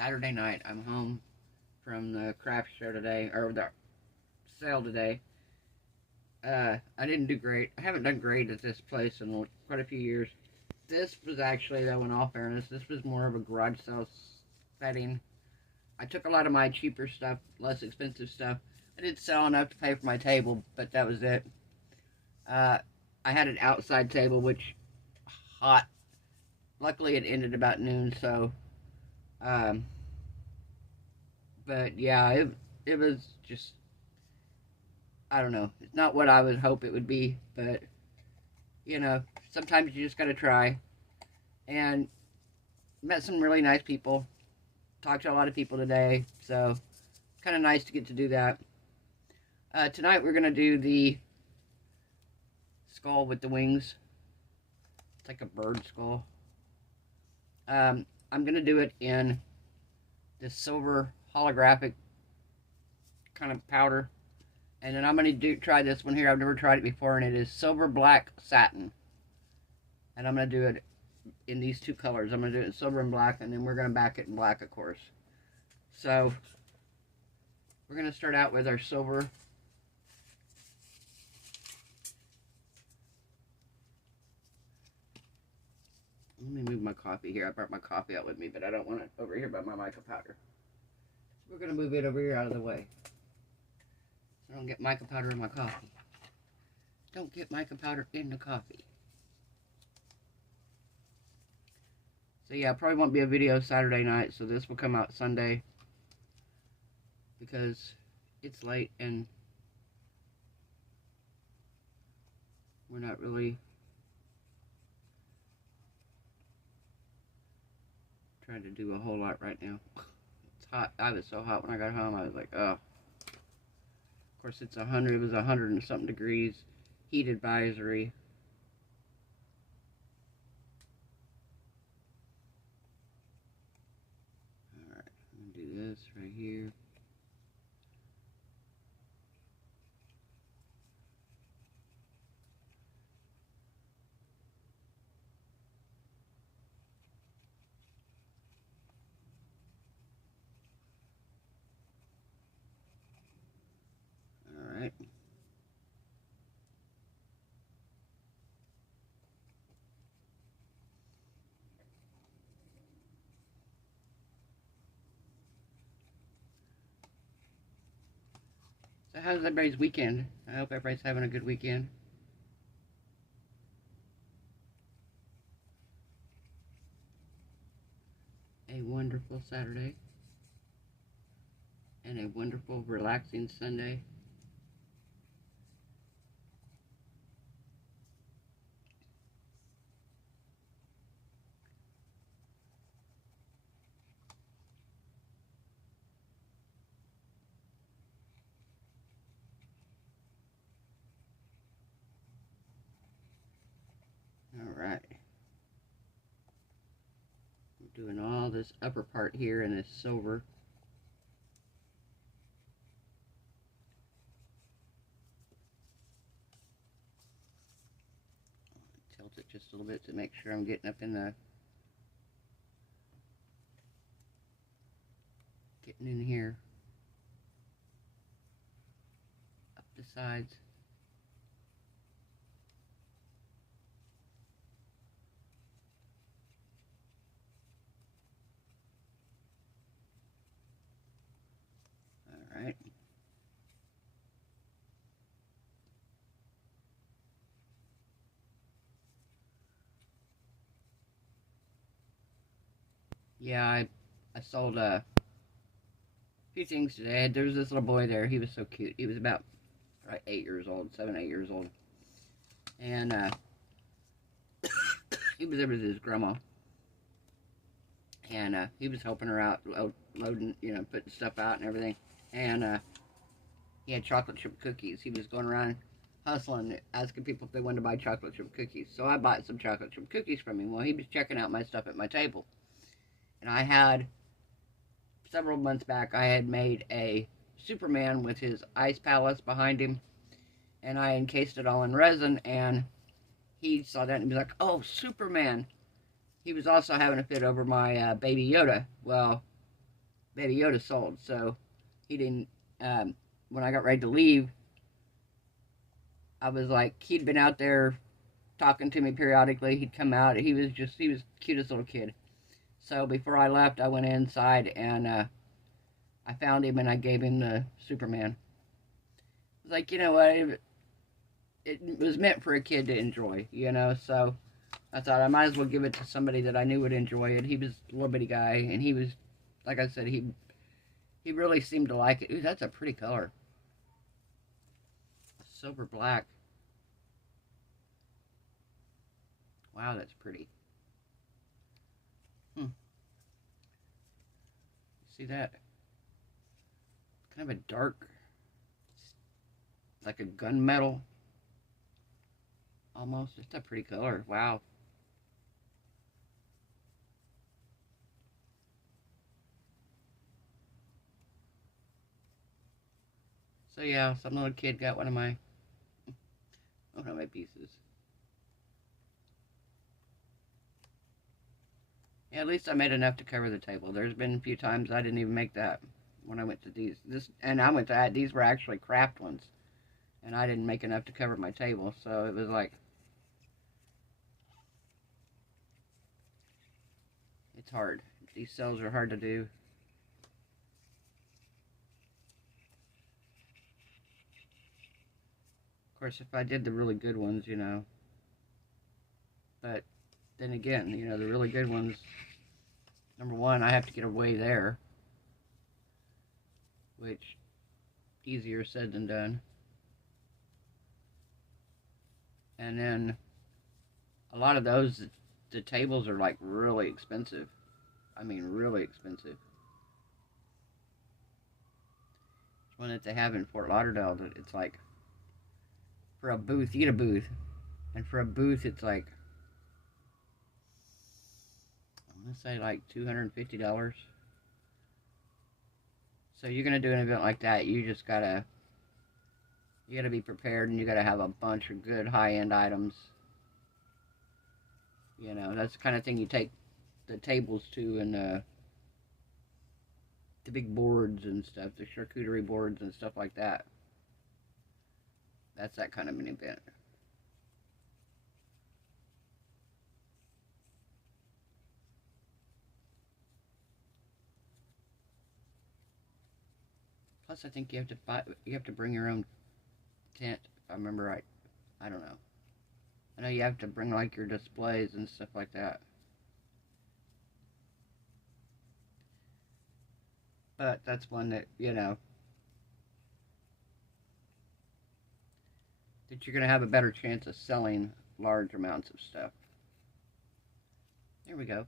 Saturday night. I'm home from the craft show today, or the sale today. I didn't do great. I haven't done great at this place in quite a few years. This was actually, though, in all fairness, this was more of a garage sale setting. I took a lot of my cheaper stuff, less expensive stuff. I did sell enough to pay for my table, but that was it. I had an outside table, which hot. Luckily, it ended about noon, so. But yeah, it was just, I don't know. It's not what I would hope it would be, but you know, sometimes you just gotta try. And met some really nice people. Talked to a lot of people today, so kind of nice to get to do that. Tonight we're gonna do the skull with the wings. It's like a bird skull. I'm gonna do it in this silver holographic kind of powder. And then I'm going to try this one here. I've never tried it before, and it is silver black satin. And I'm going to do it in these two colors. I'm going to do it in silver and black, and then we're going to back it in black, of course. So, we're going to start out with our silver. Let me move my coffee here. I brought my coffee out with me, but I don't want it over here by my mica powder. So we're going to move it over here out of the way. I don't get mica powder in my coffee. Don't get mica powder in the coffee. So yeah, probably won't be a video Saturday night, so this will come out Sunday. Because it's late and we're not really trying to do a whole lot right now. It's hot. I was so hot when I got home. I was like, oh. Of course, it's 100. It was 100 and something degrees. Heat advisory. Alright, I'm going to do this right here. Alright. So how's everybody's weekend? I hope everybody's having a good weekend. A wonderful Saturday. And a wonderful, relaxing Sunday. Alright. I'm doing all this upper part here in this silver. Tilt it just a little bit to make sure I'm getting up in the... Getting in here. Up the sides. Alright. Yeah, I sold a few things today. There was this little boy there. He was so cute. He was about 8 years old, 7, 8 years old. And he was there with his grandma. And he was helping her out, loading, you know, putting stuff out and everything. And he had chocolate chip cookies. He was going around hustling, asking people if they wanted to buy chocolate chip cookies. So I bought some chocolate chip cookies from him while he was checking out my stuff at my table. And I had, several months back, I had made a Superman with his ice palace behind him. And I encased it all in resin, and he saw that and he was like, oh, Superman. He was also having a fit over my Baby Yoda. Well, Baby Yoda sold. So he didn't. When I got ready to leave, I was like, he'd been out there talking to me periodically. He'd come out. He was the cutest little kid. So before I left, I went inside and I found him and I gave him the Superman. I was like, you know what? It was meant for a kid to enjoy, you know. So I thought I might as well give it to somebody that I knew would enjoy it. He was a little bitty guy, and he was, like I said, he really seemed to like it. Ooh, that's a pretty color. Silver black. Wow, that's pretty. See that? Kind of a dark, like a gunmetal, almost. It's a pretty color. Wow. So yeah, some little kid got one of my pieces. Yeah, at least I made enough to cover the table. There's been a few times I didn't even make that when I went to these. These were actually craft ones. And I didn't make enough to cover my table, so it was like, it's hard. These cells are hard to do. Of course, if I did the really good ones, you know. But then again, you know, the really good ones, number one, I have to get away there, which easier said than done. And then a lot of those, the tables are like really expensive. I mean, really expensive. There's one that they have in Fort Lauderdale that it's like, for a booth, you get a booth, and for a booth it's like, I'm gonna say like $250. So you're gonna do an event like that, you gotta be prepared, and you gotta have a bunch of good high-end items. You know, that's the kind of thing you take the tables to, and the big boards and stuff, the charcuterie boards and stuff like that. That's that kind of an event. Plus, I think you have to bring your own tent, if I remember right. I don't know. I know you have to bring like your displays and stuff like that. But that's one that, you know, that you're going to have a better chance of selling large amounts of stuff. There we go.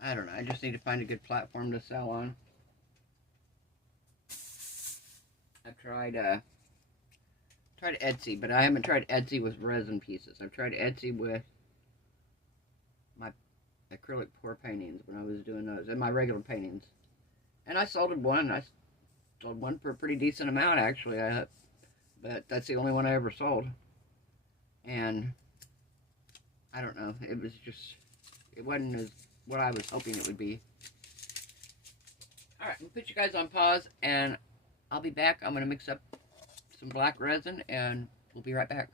I don't know. I just need to find a good platform to sell on. I've tried Etsy, but I haven't tried Etsy with resin pieces. I've tried Etsy with my acrylic pour paintings when I was doing those, and my regular paintings. And I sold one. I sold one for a pretty decent amount, actually. But that's the only one I ever sold. And I don't know. It wasn't as what I was hoping it would be. Alright, I'm going to put you guys on pause, and I'll be back. I'm going to mix up some black resin, and we'll be right back.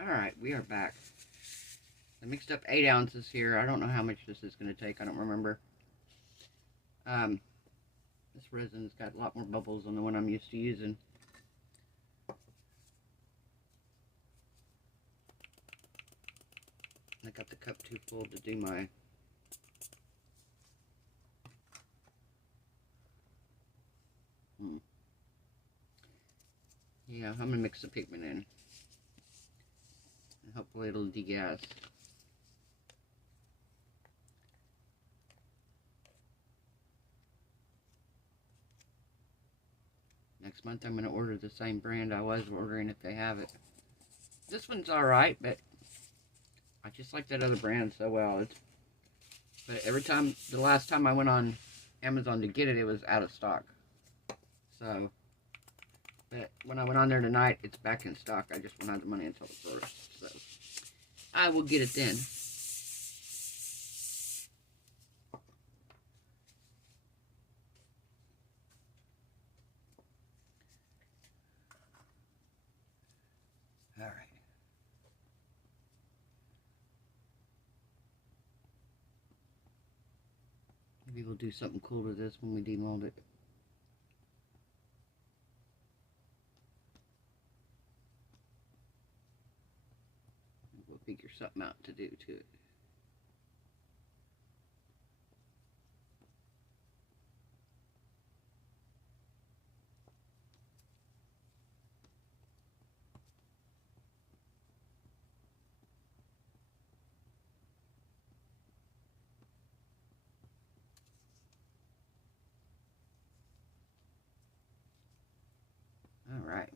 Alright, we are back. I mixed up 8 ounces here. I don't know how much this is going to take. I don't remember. This resin's got a lot more bubbles than the one I'm used to using. I got the cup too full to do my Yeah, I'm going to mix the pigment in. And hopefully it'll degas. Next month I'm going to order the same brand I was ordering if they have it. This one's alright, but I just like that other brand so well. But the last time I went on Amazon to get it, it was out of stock. So, But when I went on there tonight, it's back in stock. I just won't have the money until the 1st. So I will get it then. All right. Maybe we'll do something cool to this when we demold it. We'll figure something out to do to it. All right.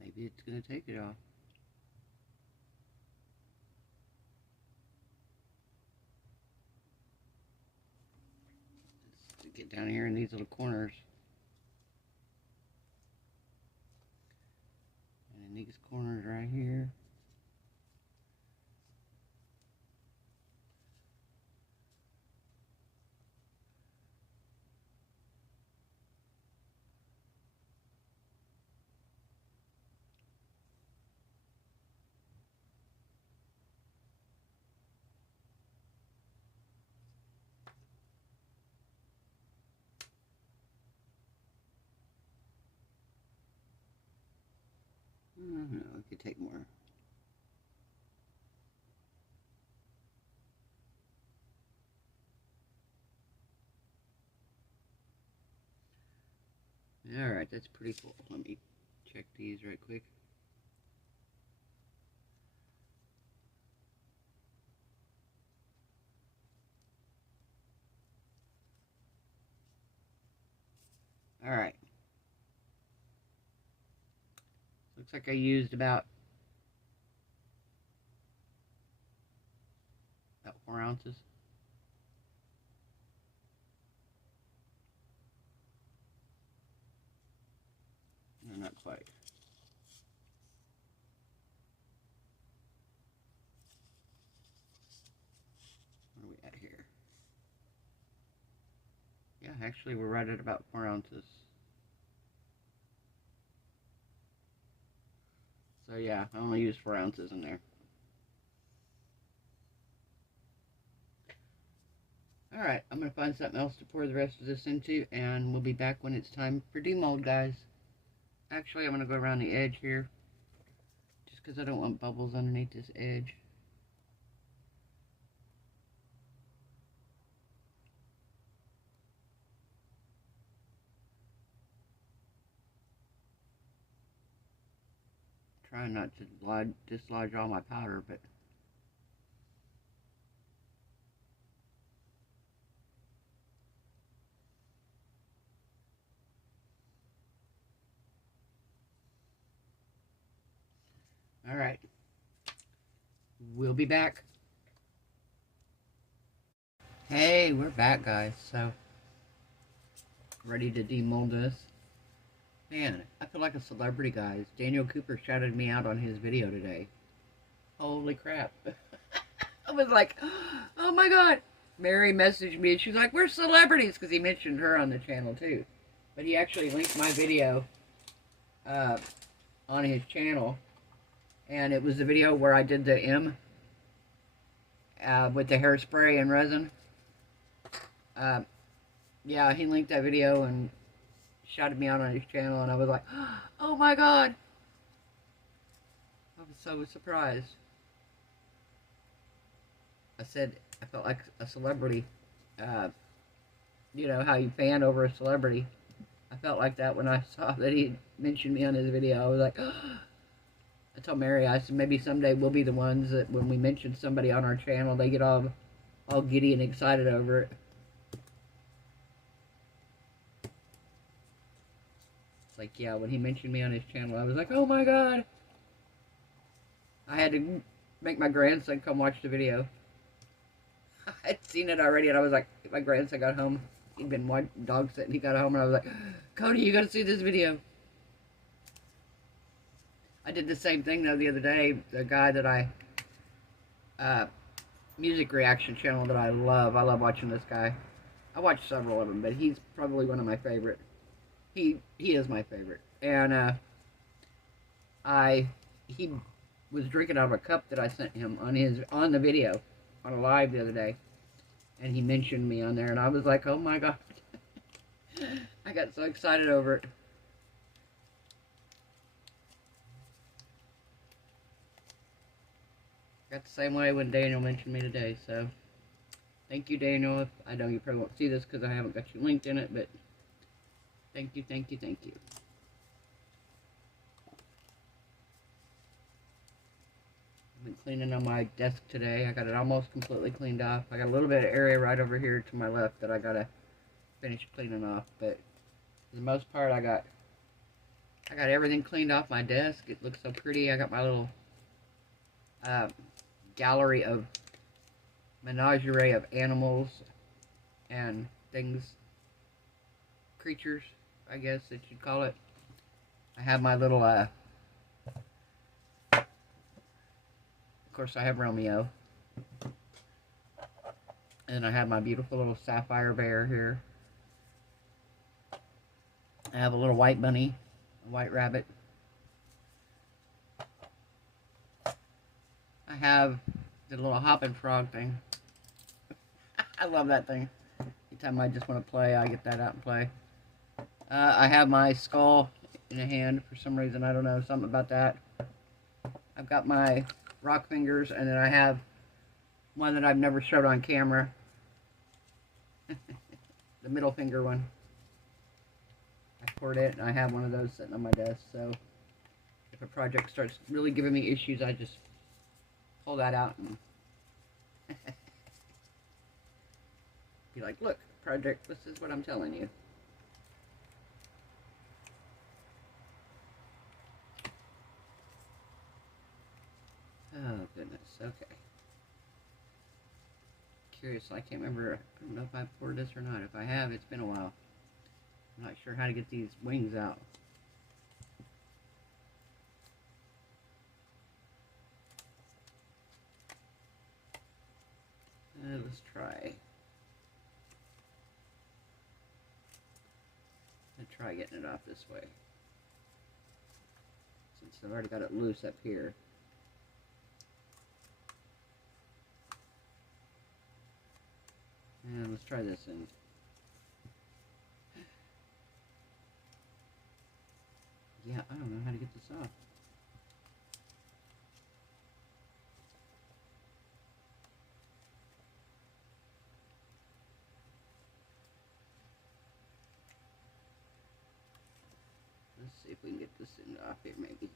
Maybe it's going to take it off. Let's get down here in these little corners. And in these corners right here. No, it could take more. Alright, that's pretty cool. Let me check these right quick. Alright. Looks like I used about 4 ounces. No, not quite. Where are we at here? Yeah, actually we're right at about 4 ounces. So yeah, I only used 4 ounces in there. Alright, I'm going to find something else to pour the rest of this into, and we'll be back when it's time for demold, guys. Actually, I'm going to go around the edge here, just because I don't want bubbles underneath this edge. Trying not to dislodge all my powder, but alright, we'll be back. Hey, we're back, guys. So, ready to demold this. Man, I feel like a celebrity, guys. Daniel Cooper shouted me out on his video today. Holy crap. I was like, oh my god. Mary messaged me and she's like, we're celebrities, because he mentioned her on the channel too. But he actually linked my video on his channel. And it was the video where I did the M with the hairspray and resin. Yeah, he linked that video and shouted me out on his channel, and I was like, oh my god. I was so surprised. I said I felt like a celebrity. You know how you fan over a celebrity. I felt like that when I saw that he mentioned me on his video. I was like, I told Mary, I said, maybe someday we'll be the ones that when we mention somebody on our channel, they get all giddy and excited over it. It's like, yeah, when he mentioned me on his channel, I was like, oh my god. I had to make my grandson come watch the video. I had seen it already, and I was like, my grandson got home. He'd been dog sitting. He got home, and I was like, Cody, you gotta see this video. I did the same thing, though, the other day. The guy that music reaction channel that I love watching this guy. I watch several of them, but he's probably one of my favorite. He is my favorite. And, he was drinking out of a cup that I sent him on the video, on a live the other day. And he mentioned me on there, and I was like, oh my god. I got so excited over it. Got the same way when Daniel mentioned me today, so thank you, Daniel. I know you probably won't see this because I haven't got you linked in it, but thank you, thank you, thank you. I've been cleaning on my desk today. I got it almost completely cleaned off. I got a little bit of area right over here to my left that I gotta finish cleaning off, but for the most part, I got everything cleaned off my desk. It looks so pretty. I got my little gallery of menagerie of animals and things, creatures, I guess that you'd call it. I have my little, of course I have Romeo. And I have my beautiful little sapphire bear here. I have a little white bunny, a white rabbit. I have the little hopping frog thing. I love that thing. Anytime I just want to play, I get that out and play. I have my skull in a hand for some reason. I don't know, something about that. I've got my rock fingers, and then I have one that I've never showed on camera. The middle finger one. I poured it, and I have one of those sitting on my desk, so if a project starts really giving me issues, I just pull that out and be like, look, project, this is what I'm telling you. Oh, goodness, okay. Curious, I can't remember, I don't know if I poured this or not. If I have, it's been a while. I'm not sure how to get these wings out. Let's try. Let's try getting it off this way. Since I've already got it loose up here. And let's try this in. Yeah, I don't know how to get this off. Let's see if we can get this end off here, maybe.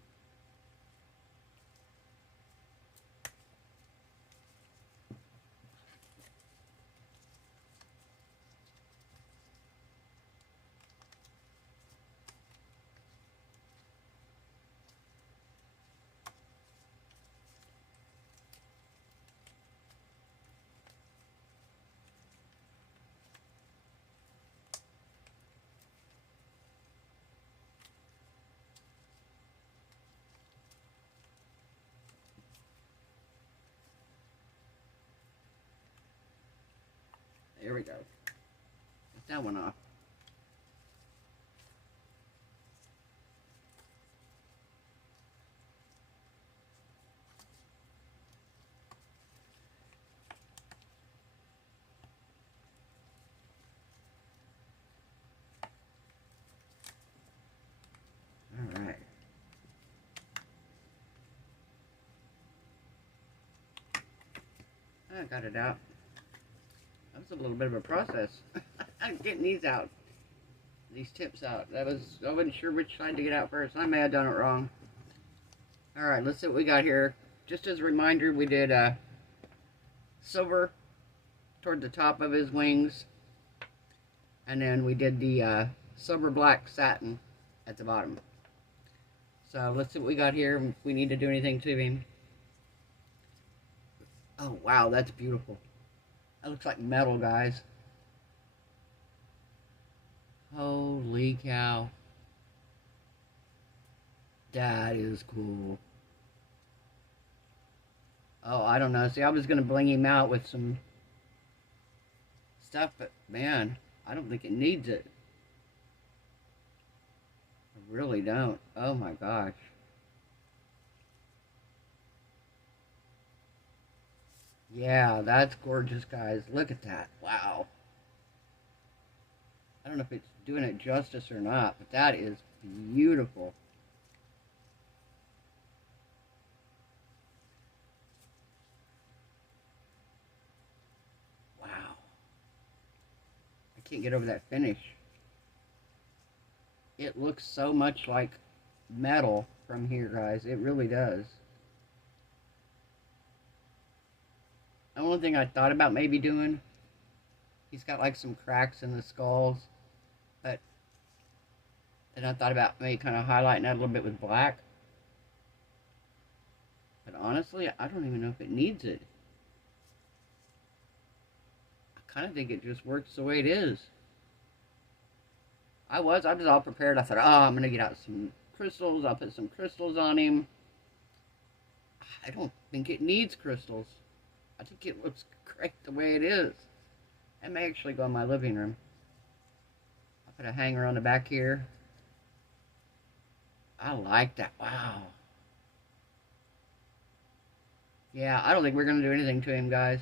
There we go. Get that one off. All right. I got it out. That was a little bit of a process. I'm getting these out. these tips out. I wasn't sure which side to get out first. I may have done it wrong. Alright, let's see what we got here. Just as a reminder, we did silver toward the top of his wings. And then we did the silver black satin at the bottom. So let's see what we got here, if we need to do anything to him. Oh wow, that's beautiful. That looks like metal, guys. Holy cow. That is cool. Oh, I don't know. See, I was going to bling him out with some stuff, but man, I don't think it needs it. I really don't. Oh my gosh. Yeah, that's gorgeous, guys. Look at that. Wow. I don't know if it's doing it justice or not, but that is beautiful. Wow. I can't get over that finish. It looks so much like metal from here, guys. It really does. The only thing I thought about maybe doing, he's got like some cracks in the skulls, but then I thought about maybe kind of highlighting that a little bit with black. But honestly, I don't even know if it needs it. I kind of think it just works the way it is. I was all prepared. I thought, oh, I'm going to get out some crystals. I'll put some crystals on him. I don't think it needs crystals. I think it looks great the way it is. It may actually go in my living room. I'll put a hanger on the back here. I like that. Wow. Yeah, I don't think we're going to do anything to him, guys.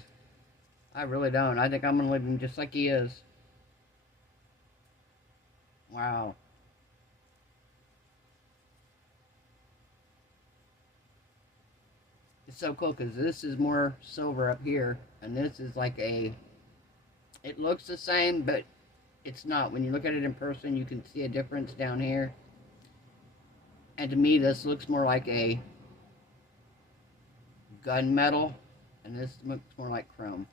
I really don't. I think I'm going to leave him just like he is. Wow. It's so cool because this is more silver up here, and this is like a, it looks the same, but it's not. When you look at it in person, you can see a difference down here. And to me, this looks more like a gunmetal, and this looks more like chrome.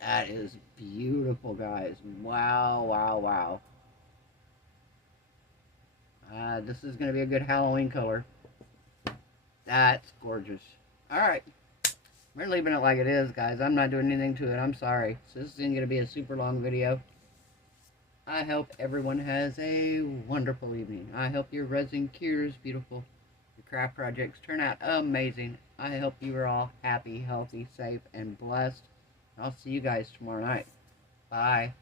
That is beautiful, guys. Wow, wow, wow. This is going to be a good Halloween color. That's gorgeous. Alright. We're leaving it like it is, guys. I'm not doing anything to it. I'm sorry. So this is going to be a super long video. I hope everyone has a wonderful evening. I hope your resin cures beautiful. Your craft projects turn out amazing. I hope you are all happy, healthy, safe, and blessed. I'll see you guys tomorrow night. Bye.